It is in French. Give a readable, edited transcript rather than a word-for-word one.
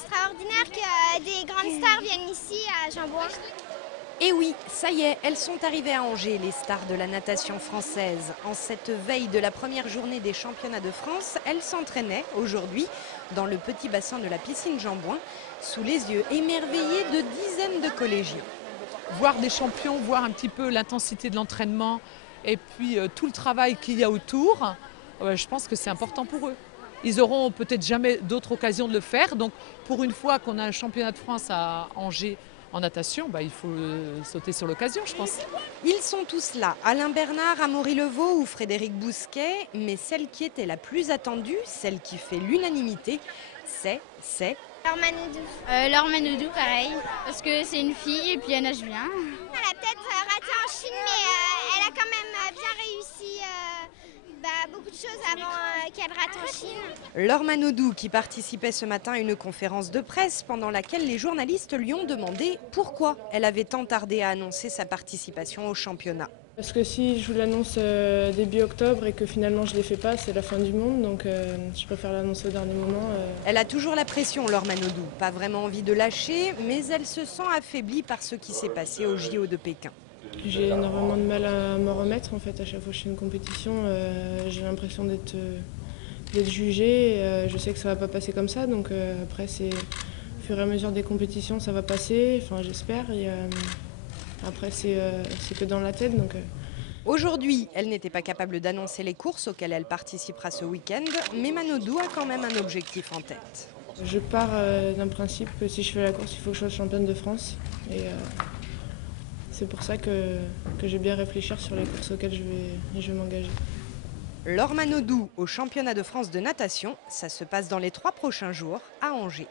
extraordinaire que des grandes stars viennent ici à Jambouin. Et oui, ça y est, elles sont arrivées à Angers, les stars de la natation française. En cette veille de la première journée des championnats de France, elles s'entraînaient aujourd'hui dans le petit bassin de la piscine Jambouin, sous les yeux émerveillés de dizaines de collégiens. Voir des champions, voir un petit peu l'intensité de l'entraînement et puis tout le travail qu'il y a autour, je pense que c'est important pour eux. Ils auront peut-être jamais d'autres occasions de le faire, donc pour une fois qu'on a un championnat de France à Angers en natation, il faut sauter sur l'occasion, je pense. Ils sont tous là, Alain Bernard, Amaury Levaux ou Frédéric Bousquet, mais celle qui était la plus attendue, celle qui fait l'unanimité, c'est Laure Manodou. Laure Manodou, pareil, parce que c'est une fille et puis elle nage bien. Elle a peut-être raté en Chine, mais elle a quand même bien réussi beaucoup de choses avant qu'elle rate en Chine. Laure Manodou qui participait ce matin à une conférence de presse pendant laquelle les journalistes lui ont demandé pourquoi elle avait tant tardé à annoncer sa participation au championnat. Parce que si je vous l'annonce début octobre et que finalement je ne les fais pas, c'est la fin du monde, donc je préfère l'annoncer au dernier moment. Elle a toujours la pression, Laure Manodou, pas vraiment envie de lâcher, mais elle se sent affaiblie par ce qui s'est passé au JO de Pékin. J'ai énormément de mal à me remettre en fait, à chaque fois que je fais une compétition, j'ai l'impression d'être jugée, je sais que ça ne va pas passer comme ça, donc après c'est au fur et à mesure des compétitions ça va passer, enfin j'espère. Après, c'est que dans la tête. Aujourd'hui, elle n'était pas capable d'annoncer les courses auxquelles elle participera ce week-end, mais Manodou a quand même un objectif en tête. Je pars d'un principe que si je fais la course, il faut que je sois championne de France. Et c'est pour ça que je vais bien réfléchir sur les courses auxquelles je vais m'engager. Laure Manodou au championnat de France de natation, ça se passe dans les 3 prochains jours à Angers.